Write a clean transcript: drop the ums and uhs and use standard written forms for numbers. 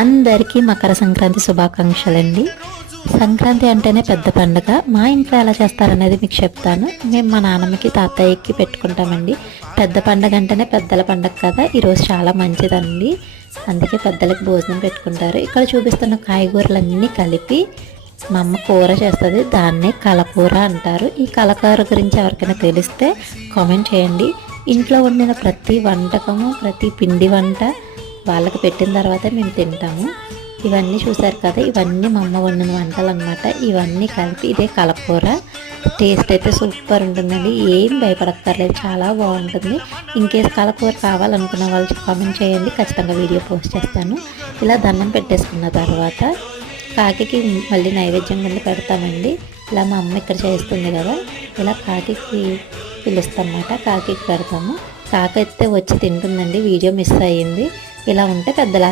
అందరికీ మకర సంక్రాంతి శుభాకాంక్షలండి. సంక్రాంతి అంటేనే పెద్ద పండుగ. మా ఇంట్లో ఎలా చేస్తారనేది మీకు చెప్తాను. మేము మా నాన్నమ్మకి తాతయ్యకి పెట్టుకుంటామండి. పెద్ద పండుగ అంటేనే పెద్దల పండుగ కదా, ఈరోజు చాలా మంచిదండి. అందుకే పెద్దలకు భోజనం పెట్టుకుంటారు. ఇక్కడ చూపిస్తున్న కాయగూరలన్నీ కలిపి మా అమ్మ కూర చేస్తుంది, దాన్నే కలకూర అంటారు. ఈ కలకూర గురించి ఎవరికైనా తెలిస్తే కామెంట్ చేయండి. ఇంట్లో వండిన ప్రతి వంటకము, ప్రతి పిండి వంట వాళ్ళకి పెట్టిన తర్వాతే మేము తింటాము. ఇవన్నీ చూసారు కదా, ఇవన్నీ మా అమ్మ వండిన వంటలు అన్నమాట. ఇవన్నీ కలిపి ఇదే కలకూర. టేస్ట్ అయితే సూపర్ ఉంటుందండి, ఏం భయపడక్కర్లేదు, చాలా బాగుంటుంది. ఇంకేస్ కలకూర కావాలనుకున్న వాళ్ళు కామెంట్ చేయండి, ఖచ్చితంగా వీడియో పోస్ట్ చేస్తాను. ఇలా దండం పెట్టేసుకున్న తర్వాత కాకికి మళ్ళీ నైవేద్యం కింద పెడతామండి. ఇలా మా అమ్మ ఇక్కడ చేస్తుంది కదా, ఇలా కాకికి పిలుస్తామన్నమాట, కాకికి పెడతాము. కాకి అయితే వచ్చి తింటుందండి, వీడియో మిస్ అయ్యింది. ఇలా ఉంటే పెద్దల